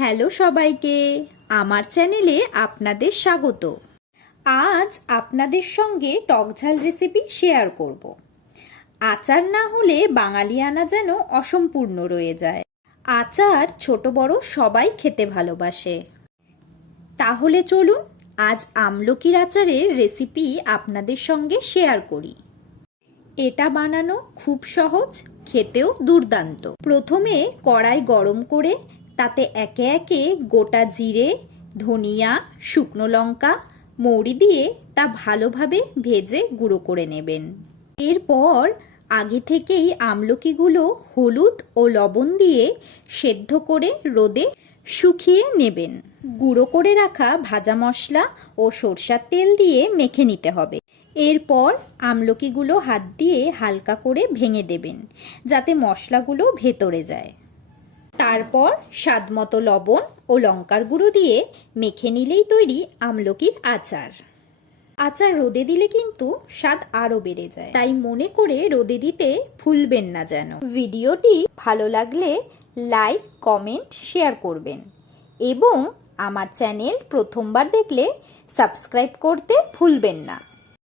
Hello সবাইকে, আমার চ্যানেলে আপনাদের স্বাগত। আজ আপনাদের সঙ্গে টকঝাল রেসিপি শেয়ার করব। আচার না হলে বাঙালিয়ানা যেন অসম্পূর্ণ রয়ে যায়। আচার ছোট বড় সবাই খেতে ভালোবাসে। তাহলে চলুন আজ আমলকির আচারের রেসিপি আপনাদের সঙ্গে শেয়ার করি। এটা বানানো খুব সহজ, খেতেও দুর্দান্ত। প্রথমে কড়াই গরম করে তাতে একে একে গোটা জিরে, ধনিয়া, শুকনো লঙ্কা, মৌরি দিয়ে তা ভালোভাবে ভেজে গুঁড়ো করে নেবেন। এরপর আগে থেকেই আমলকিগুলো হলুদ ও লবণ দিয়ে সেদ্ধ করে রোদে শুকিয়ে নেবেন। গুঁড়ো করে রাখা ভাজা মশলা ও সরষার তেল দিয়ে মেখে নিতে হবে। এরপর আমলকিগুলো হাত দিয়ে হালকা করে ভেঙে দেবেন যাতে মশলাগুলো ভেতরে যায়। তারপর স্বাদমতো লবণ ও লঙ্কার গুঁড়ো দিয়ে মেখে নিলেই তৈরি আমলকির আচার। আচার রোদে দিলে কিন্তু স্বাদ আরও বেড়ে যায়, তাই মনে করে রোদে দিতে ভুলবেন না যেন। ভিডিওটি ভালো লাগলে লাইক, কমেন্ট, শেয়ার করবেন এবং আমার চ্যানেল প্রথমবার দেখলে সাবস্ক্রাইব করতে ভুলবেন না।